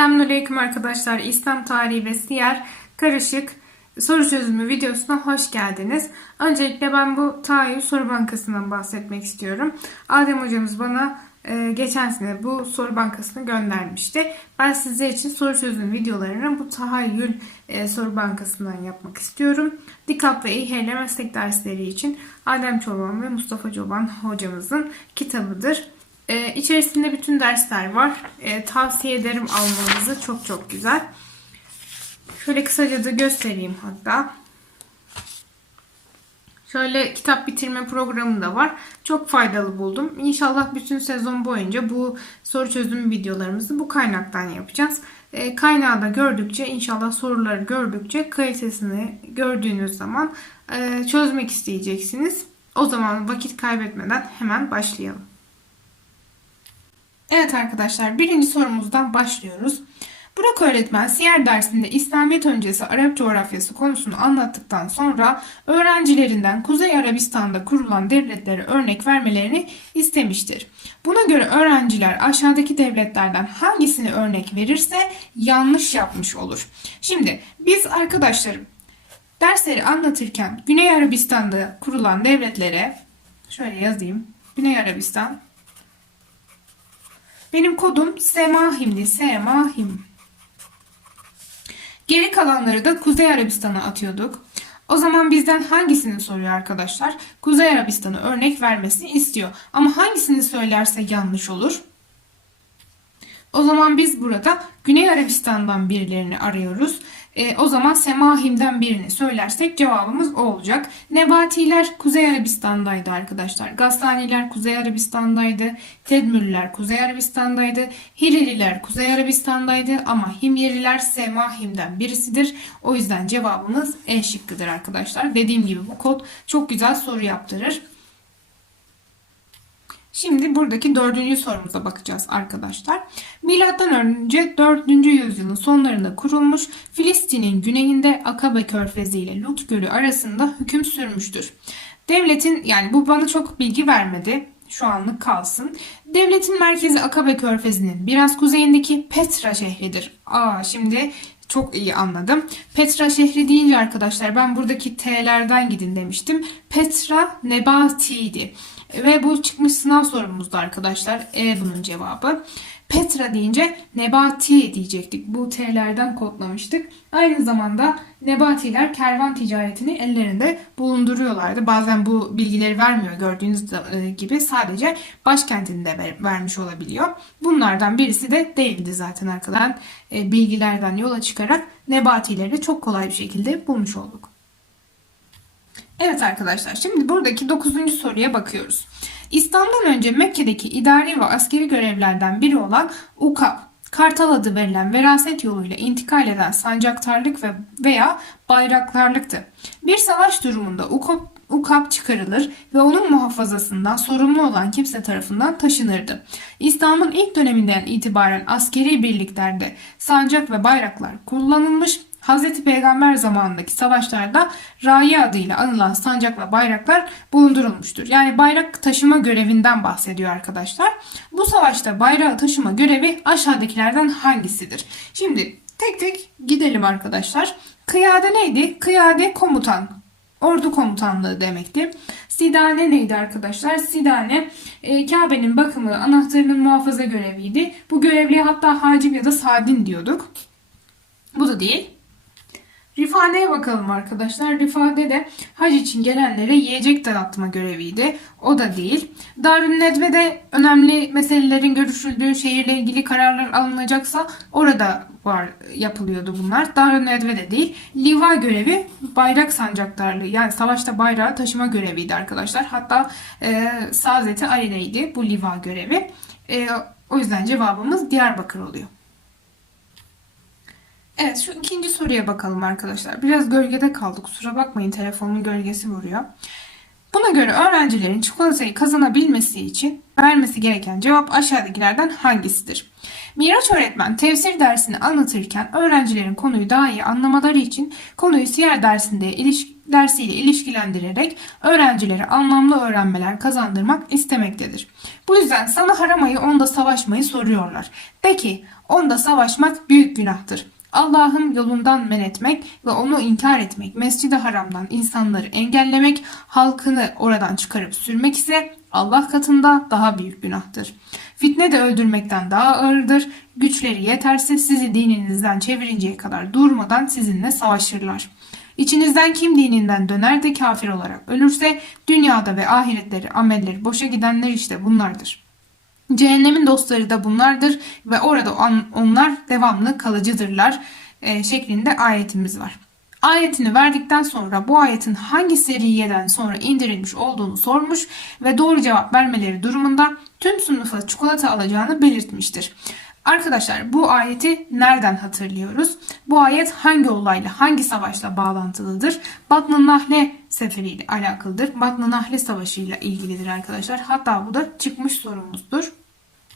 Selamünaleyküm arkadaşlar. İslam tarihi ve siyer karışık soru çözümü videosuna hoş geldiniz. Öncelikle ben bu tahayyül soru bankasından bahsetmek istiyorum. Adem hocamız bana e, geçen sene bu soru bankasını göndermişti. Ben sizler için soru çözüm videolarını bu tahayyül e, soru bankasından yapmak istiyorum. Dikkat ve İHL meslek dersleri için Adem Çoban ve Mustafa Çoban hocamızın kitabıdır. Ee, içerisinde bütün dersler var. Ee, tavsiye ederim almanızı. Çok çok güzel. Şöyle kısaca da göstereyim hatta. Şöyle kitap bitirme programı da var. Çok faydalı buldum. İnşallah bütün sezon boyunca bu soru çözüm videolarımızı bu kaynaktan yapacağız. E, kaynağı da gördükçe inşallah soruları gördükçe kalitesini gördüğünüz zaman e, çözmek isteyeceksiniz. O zaman vakit kaybetmeden hemen başlayalım. Evet arkadaşlar birinci sorumuzdan başlıyoruz. Burak öğretmen siyer dersinde İslamiyet öncesi Arap coğrafyası konusunu anlattıktan sonra öğrencilerinden Kuzey Arabistan'da kurulan devletlere örnek vermelerini istemiştir. Buna göre öğrenciler aşağıdaki devletlerden hangisini örnek verirse yanlış yapmış olur. Şimdi biz arkadaşlarım dersleri anlatırken Güney Arabistan'da kurulan devletlere şöyle yazayım. Güney Arabistan benim kodum Semahim'di. Semahim. Geri kalanları da Kuzey Arabistan'a atıyorduk. O zaman bizden hangisini soruyor arkadaşlar? Kuzey Arabistan'ı örnek vermesini istiyor. Ama hangisini söylerse yanlış olur? O zaman biz burada Güney Arabistan'dan birilerini arıyoruz. E, o zaman Semahim'den birini söylersek cevabımız o olacak. Nebatiler Kuzey Arabistan'daydı arkadaşlar. Gassaniler Kuzey Arabistan'daydı. Tedmürler Kuzey Arabistan'daydı. Hirililer Kuzey Arabistan'daydı ama Himyeriler Semahim'den birisidir. O yüzden cevabımız E şıkkıdır arkadaşlar. Dediğim gibi bu kod çok güzel soru yaptırır. Şimdi buradaki dördüncü sorumuza bakacağız arkadaşlar. Milattan önce 4. yüzyılın sonlarında kurulmuş Filistin'in güneyinde Akabe Körfezi ile Lut Gölü arasında hüküm sürmüştür. Devletin yani bu bana çok bilgi vermedi. Şu anlık kalsın. Devletin merkezi Akabe Körfezi'nin biraz kuzeyindeki Petra şehridir. Aa şimdi çok iyi anladım. Petra şehri deyince arkadaşlar ben buradaki T'lerden gidin demiştim. Petra Nebati'ydi. Ve bu çıkmış sınav sorumuzda arkadaşlar. E bunun cevabı. Petra deyince Nebati diyecektik. Bu T'lerden kodlamıştık. Aynı zamanda Nebatiler kervan ticaretini ellerinde bulunduruyorlardı. Bazen bu bilgileri vermiyor gördüğünüz e, gibi sadece başkentinde vermiş olabiliyor. Bunlardan birisi de değildi zaten arkadan e, bilgilerden yola çıkarak Nebatileri çok kolay bir şekilde bulmuş olduk. Evet arkadaşlar şimdi buradaki 9. soruya bakıyoruz. İslam'dan önce Mekke'deki idari ve askeri görevlerden biri olan Ukab, Kartal adı verilen veraset yoluyla intikal eden sancaktarlık ve veya bayraklarlıktı. Bir savaş durumunda Ukab, ukap çıkarılır ve onun muhafazasından sorumlu olan kimse tarafından taşınırdı. İslam'ın ilk döneminden itibaren askeri birliklerde sancak ve bayraklar kullanılmış Hz. Peygamber zamanındaki savaşlarda Raya adıyla anılan sancak ve bayraklar bulundurulmuştur. Yani bayrak taşıma görevinden bahsediyor arkadaşlar. Bu savaşta bayrağı taşıma görevi aşağıdakilerden hangisidir? Şimdi tek tek gidelim arkadaşlar. Kıyade neydi? Kıyade komutan. Ordu komutanlığı demekti. Sidane neydi arkadaşlar? Sidane e, Kabe'nin bakımı, anahtarının muhafaza göreviydi. Bu görevliye hatta hacim ya da sadin diyorduk. Bu da değil. Rifade'ye bakalım arkadaşlar. Rifade de hac için gelenlere yiyecek dağıtma göreviydi. O da değil. Darül Nedve'de önemli meselelerin görüşüldüğü şehirle ilgili kararlar alınacaksa orada var yapılıyordu bunlar. Darül Nedve'de değil. Liva görevi bayrak sancaktarlığı yani savaşta bayrağı taşıma göreviydi arkadaşlar. Hatta e, Sazeti Ali'deydi bu liva görevi. E, o yüzden cevabımız Diyarbakır oluyor. Evet şu ikinci soruya bakalım arkadaşlar. Biraz gölgede kaldık. Kusura bakmayın telefonun gölgesi vuruyor. Buna göre öğrencilerin çikolatayı kazanabilmesi için vermesi gereken cevap aşağıdakilerden hangisidir? Miraç öğretmen tefsir dersini anlatırken öğrencilerin konuyu daha iyi anlamaları için konuyu siyer dersinde iliş dersiyle ilişkilendirerek öğrencilere anlamlı öğrenmeler kazandırmak istemektedir. Bu yüzden sana haramayı onda savaşmayı soruyorlar. De ki onda savaşmak büyük günahtır. Allah'ın yolundan men etmek ve onu inkar etmek, mescid-i haramdan insanları engellemek, halkını oradan çıkarıp sürmek ise Allah katında daha büyük günahtır. Fitne de öldürmekten daha ağırdır. Güçleri yeterse sizi dininizden çevirinceye kadar durmadan sizinle savaşırlar. İçinizden kim dininden döner de kafir olarak ölürse dünyada ve ahiretleri amelleri boşa gidenler işte bunlardır. Cehennemin dostları da bunlardır ve orada onlar devamlı kalıcıdırlar e, şeklinde ayetimiz var. Ayetini verdikten sonra bu ayetin hangi seriyeden sonra indirilmiş olduğunu sormuş ve doğru cevap vermeleri durumunda tüm sınıfa çikolata alacağını belirtmiştir. Arkadaşlar bu ayeti nereden hatırlıyoruz? Bu ayet hangi olayla, hangi savaşla bağlantılıdır? Batn-ı Nahle seferiyle alakalıdır. Batn-ı Nahle savaşı ile ilgilidir arkadaşlar. Hatta bu da çıkmış sorumuzdur.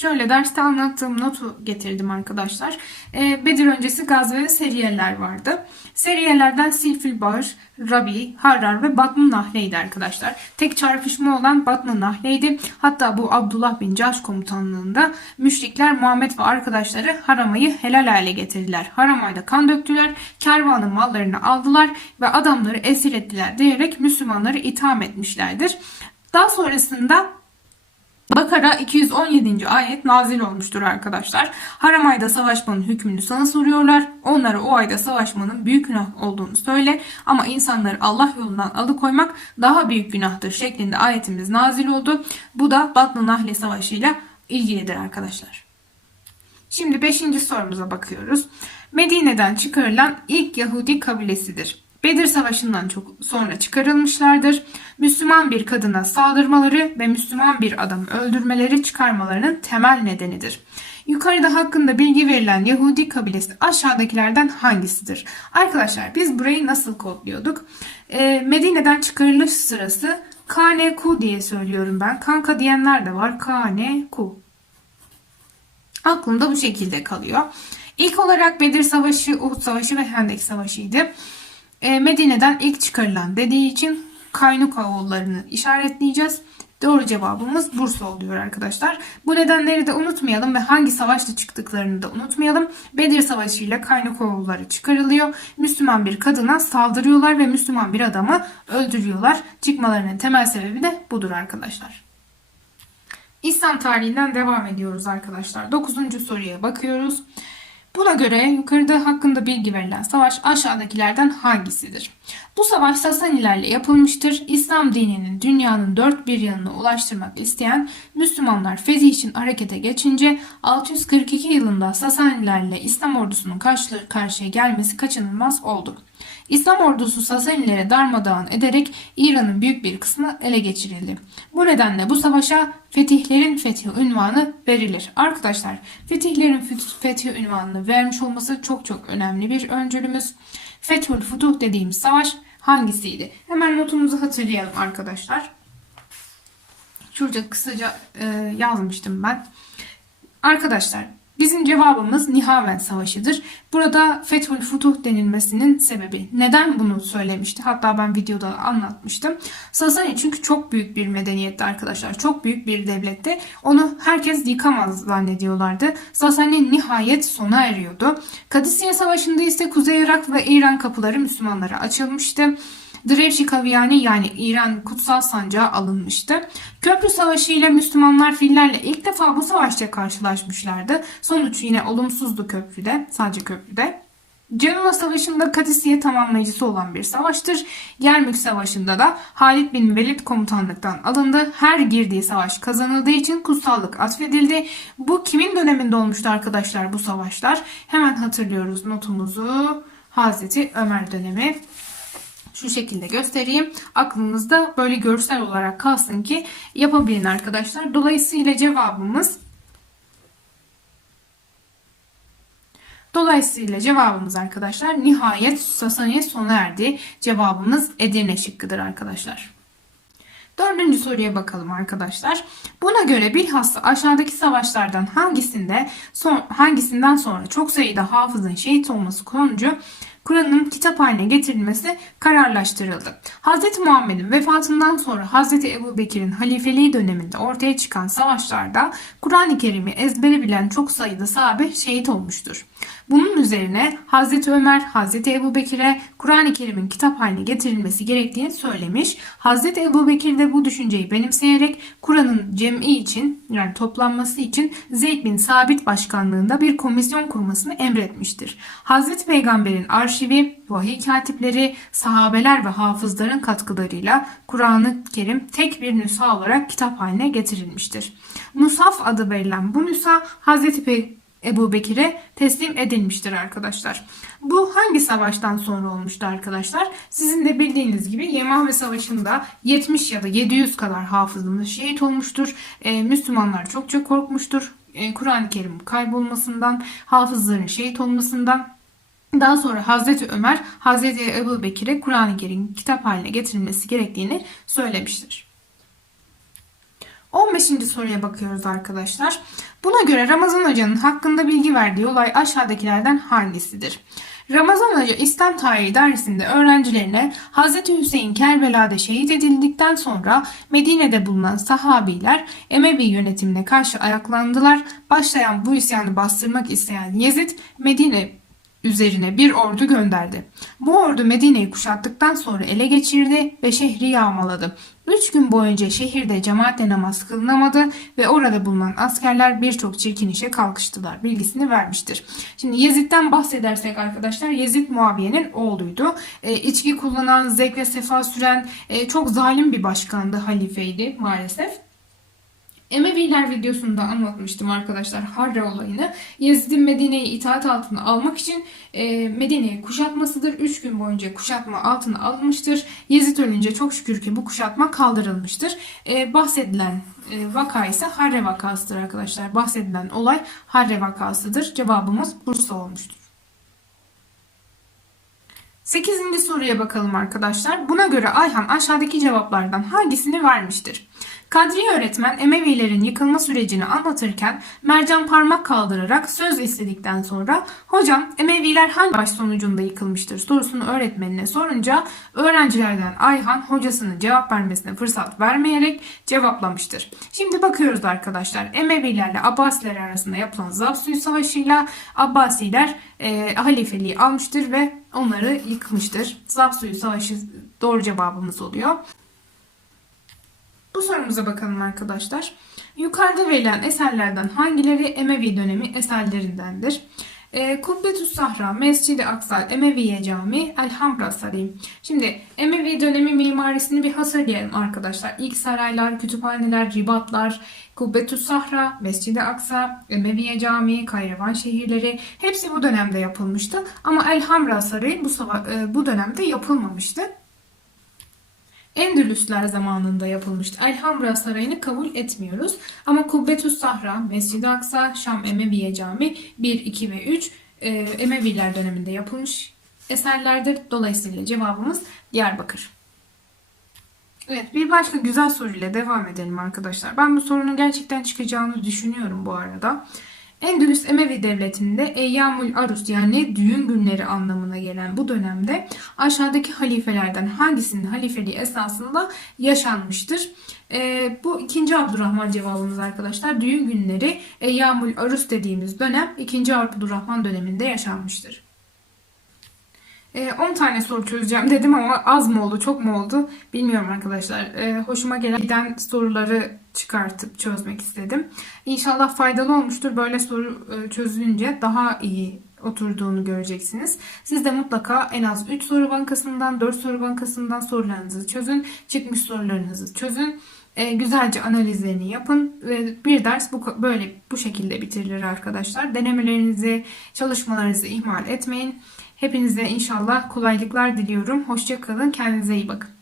Şöyle derste anlattığım notu getirdim arkadaşlar. E, Bedir öncesi gaz ve seriyeler vardı. Seriyelerden Silfil Bağır, Rabi, Harrar ve Batn Nahle'ydi arkadaşlar. Tek çarpışma olan Batn Nahle'ydi. Hatta bu Abdullah bin Caş komutanlığında müşrikler Muhammed ve arkadaşları Haramayı helal hale getirdiler. Haramayda kan döktüler, kervanın mallarını aldılar ve adamları esir ettiler diyerek Müslümanları itham etmişlerdir. Daha sonrasında Bakara 217. ayet nazil olmuştur arkadaşlar. Haram ayda savaşmanın hükmünü sana soruyorlar. Onlara o ayda savaşmanın büyük günah olduğunu söyle ama insanları Allah yolundan alıkoymak daha büyük günahtır şeklinde ayetimiz nazil oldu. Bu da Batlı Nahle Savaşı ile ilgilidir arkadaşlar. Şimdi 5. sorumuza bakıyoruz. Medine'den çıkarılan ilk Yahudi kabilesidir. Bedir Savaşı'ndan çok sonra çıkarılmışlardır. Müslüman bir kadına saldırmaları ve Müslüman bir adamı öldürmeleri çıkarmalarının temel nedenidir. Yukarıda hakkında bilgi verilen Yahudi kabilesi aşağıdakilerden hangisidir? Arkadaşlar biz burayı nasıl kodluyorduk? E, Medine'den çıkarılış sırası KNQ diye söylüyorum ben. Kanka diyenler de var. KNQ. Aklımda bu şekilde kalıyor. İlk olarak Bedir Savaşı, Uhud Savaşı ve Hendek Savaşı'ydı. E, Medine'den ilk çıkarılan dediği için Kaynuka oğullarını işaretleyeceğiz. Doğru cevabımız Bursa oluyor arkadaşlar. Bu nedenleri de unutmayalım ve hangi savaşta çıktıklarını da unutmayalım. Bedir Savaşı ile Kaynuka oğulları çıkarılıyor. Müslüman bir kadına saldırıyorlar ve Müslüman bir adamı öldürüyorlar. Çıkmalarının temel sebebi de budur arkadaşlar. İslam tarihinden devam ediyoruz arkadaşlar. 9. soruya bakıyoruz. Buna göre yukarıda hakkında bilgi verilen savaş aşağıdakilerden hangisidir? Bu savaş Sasanilerle yapılmıştır. İslam dininin dünyanın dört bir yanına ulaştırmak isteyen Müslümanlar Fezi için harekete geçince 642 yılında Sasanilerle İslam ordusunun karşı karşıya gelmesi kaçınılmaz oldu. İslam ordusu Sasanilere darmadağın ederek İran'ın büyük bir kısmı ele geçirildi. Bu nedenle bu savaşa fetihlerin fethi ünvanı verilir. Arkadaşlar fetihlerin fethi ünvanını vermiş olması çok çok önemli bir öncülümüz. Fethül Futuh dediğimiz savaş hangisiydi? Hemen notumuzu hatırlayalım arkadaşlar. Şurada kısaca e, yazmıştım ben. Arkadaşlar Bizim cevabımız Nihaven Savaşı'dır. Burada Fethül Futuh denilmesinin sebebi. Neden bunu söylemişti? Hatta ben videoda anlatmıştım. Sasani çünkü çok büyük bir medeniyetti arkadaşlar. Çok büyük bir devlette. Onu herkes yıkamaz zannediyorlardı. Sasani nihayet sona eriyordu. Kadisiye Savaşı'nda ise Kuzey Irak ve İran kapıları Müslümanlara açılmıştı. Drevşi Kaviyani yani İran kutsal sancağı alınmıştı. Köprü Savaşı ile Müslümanlar fillerle ilk defa bu savaşta karşılaşmışlardı. Sonuç yine olumsuzdu köprüde, sadece köprüde. Cenula Savaşı'nda Kadisiye tamamlayıcısı olan bir savaştır. Yermük Savaşı'nda da Halid bin Velid komutanlıktan alındı. Her girdiği savaş kazanıldığı için kutsallık atfedildi. Bu kimin döneminde olmuştu arkadaşlar bu savaşlar? Hemen hatırlıyoruz notumuzu. Hazreti Ömer dönemi şu şekilde göstereyim. Aklınızda böyle görsel olarak kalsın ki yapabilin arkadaşlar. Dolayısıyla cevabımız Dolayısıyla cevabımız arkadaşlar nihayet Sasaniye sona erdi. Cevabımız Edirne şıkkıdır arkadaşlar. Dördüncü soruya bakalım arkadaşlar. Buna göre bilhassa aşağıdaki savaşlardan hangisinde son, hangisinden sonra çok sayıda hafızın şehit olması sonucu Kur'an'ın kitap haline getirilmesi kararlaştırıldı. Hz. Muhammed'in vefatından sonra Hz. Ebu Bekir'in halifeliği döneminde ortaya çıkan savaşlarda Kur'an-ı Kerim'i ezbere bilen çok sayıda sahabe şehit olmuştur. Bunun üzerine Hz. Ömer, Hz. Ebu Bekir'e Kur'an-ı Kerim'in kitap haline getirilmesi gerektiğini söylemiş. Hz. Ebu Bekir de bu düşünceyi benimseyerek Kur'an'ın cem'i için yani toplanması için Zeyd bin Sabit başkanlığında bir komisyon kurmasını emretmiştir. Hz. Peygamber'in arşivi, vahiy katipleri, sahabeler ve hafızların katkılarıyla Kur'an-ı Kerim tek bir nüsha olarak kitap haline getirilmiştir. Musaf adı verilen bu nüsha Hz. Ebu Bekir'e teslim edilmiştir arkadaşlar. Bu hangi savaştan sonra olmuştu arkadaşlar? Sizin de bildiğiniz gibi Yemame Savaşı'nda 70 ya da 700 kadar hafızımız şehit olmuştur. Ee, Müslümanlar çok çok korkmuştur. Ee, Kur'an-ı Kerim kaybolmasından, hafızların şehit olmasından. Daha sonra Hazreti Ömer, Hazreti Ebu Bekir'e Kur'an-ı Kerim kitap haline getirilmesi gerektiğini söylemiştir. 15. soruya bakıyoruz arkadaşlar. Buna göre Ramazan Hoca'nın hakkında bilgi verdiği olay aşağıdakilerden hangisidir? Ramazan Hoca İslam tarihi dersinde öğrencilerine Hz. Hüseyin Kerbela'da şehit edildikten sonra Medine'de bulunan sahabiler Emevi yönetimine karşı ayaklandılar. Başlayan bu isyanı bastırmak isteyen Yezid Medine üzerine bir ordu gönderdi. Bu ordu Medine'yi kuşattıktan sonra ele geçirdi ve şehri yağmaladı. Üç gün boyunca şehirde cemaatle namaz kılınamadı ve orada bulunan askerler birçok çirkin işe kalkıştılar bilgisini vermiştir. Şimdi Yezid'den bahsedersek arkadaşlar Yezid Muaviye'nin oğluydu. E, içki kullanan, zevk ve sefa süren e, çok zalim bir başkandı, halifeydi maalesef. Emeviler videosunda anlatmıştım arkadaşlar Harre olayını. Yezid'in Medine'yi itaat altına almak için e, Medine'yi kuşatmasıdır. 3 gün boyunca kuşatma altına alınmıştır. Yezid ölünce çok şükür ki bu kuşatma kaldırılmıştır. E, bahsedilen e, vaka ise Harre vakasıdır arkadaşlar. Bahsedilen olay Harre vakasıdır. Cevabımız Bursa olmuştur. 8. soruya bakalım arkadaşlar. Buna göre Ayhan aşağıdaki cevaplardan hangisini vermiştir? Kadriye öğretmen Emevilerin yıkılma sürecini anlatırken Mercan parmak kaldırarak söz istedikten sonra hocam Emeviler hangi baş sonucunda yıkılmıştır sorusunu öğretmenine sorunca öğrencilerden Ayhan hocasının cevap vermesine fırsat vermeyerek cevaplamıştır. Şimdi bakıyoruz arkadaşlar Emevilerle Abbasiler arasında yapılan Zapsuyu Savaşı'yla Abbasiler e, halifeliği almıştır ve onları yıkmıştır. Zapsuyu Savaşı doğru cevabımız oluyor. Bu sorumuza bakalım arkadaşlar. Yukarıda verilen eserlerden hangileri Emevi dönemi eserlerindendir? E, Kubbetüs Sahra, Mescid-i Aksa, Emeviye Cami, Elhamra Sarayı. Şimdi Emevi dönemi mimarisini bir hatırlayalım arkadaşlar. İlk saraylar, kütüphaneler, ribatlar, Kubbetüs Sahra, Mescid-i Aksa, Emeviye Camii, Kayravan şehirleri hepsi bu dönemde yapılmıştı. Ama Elhamra Sarayı bu, e, bu dönemde yapılmamıştı. Endülüsler zamanında yapılmıştı. Elhamra Sarayı'nı kabul etmiyoruz. Ama Kubbetüs Sahra, Mescid-i Aksa, Şam Emeviye Cami 1, 2 ve 3 e, Emeviler döneminde yapılmış eserlerdir. Dolayısıyla cevabımız Diyarbakır. Evet bir başka güzel soruyla devam edelim arkadaşlar. Ben bu sorunun gerçekten çıkacağını düşünüyorum bu arada. Endülüs Emevi Devleti'nde Eyyamul Arus yani düğün günleri anlamına gelen bu dönemde aşağıdaki halifelerden hangisinin halifeliği esasında yaşanmıştır? E, bu ikinci Abdurrahman cevabımız arkadaşlar. Düğün günleri Eyyamul Arus dediğimiz dönem ikinci Abdurrahman döneminde yaşanmıştır. 10 ee, tane soru çözeceğim dedim ama az mı oldu, çok mu oldu bilmiyorum arkadaşlar. Ee, hoşuma gelen soruları çıkartıp çözmek istedim. İnşallah faydalı olmuştur. Böyle soru e, çözülünce daha iyi oturduğunu göreceksiniz. Siz de mutlaka en az 3 soru bankasından, 4 soru bankasından sorularınızı çözün. Çıkmış sorularınızı çözün. E, güzelce analizlerini yapın ve bir ders bu böyle bu şekilde bitirilir arkadaşlar. Denemelerinizi, çalışmalarınızı ihmal etmeyin. Hepinize inşallah kolaylıklar diliyorum. Hoşçakalın. Kendinize iyi bakın.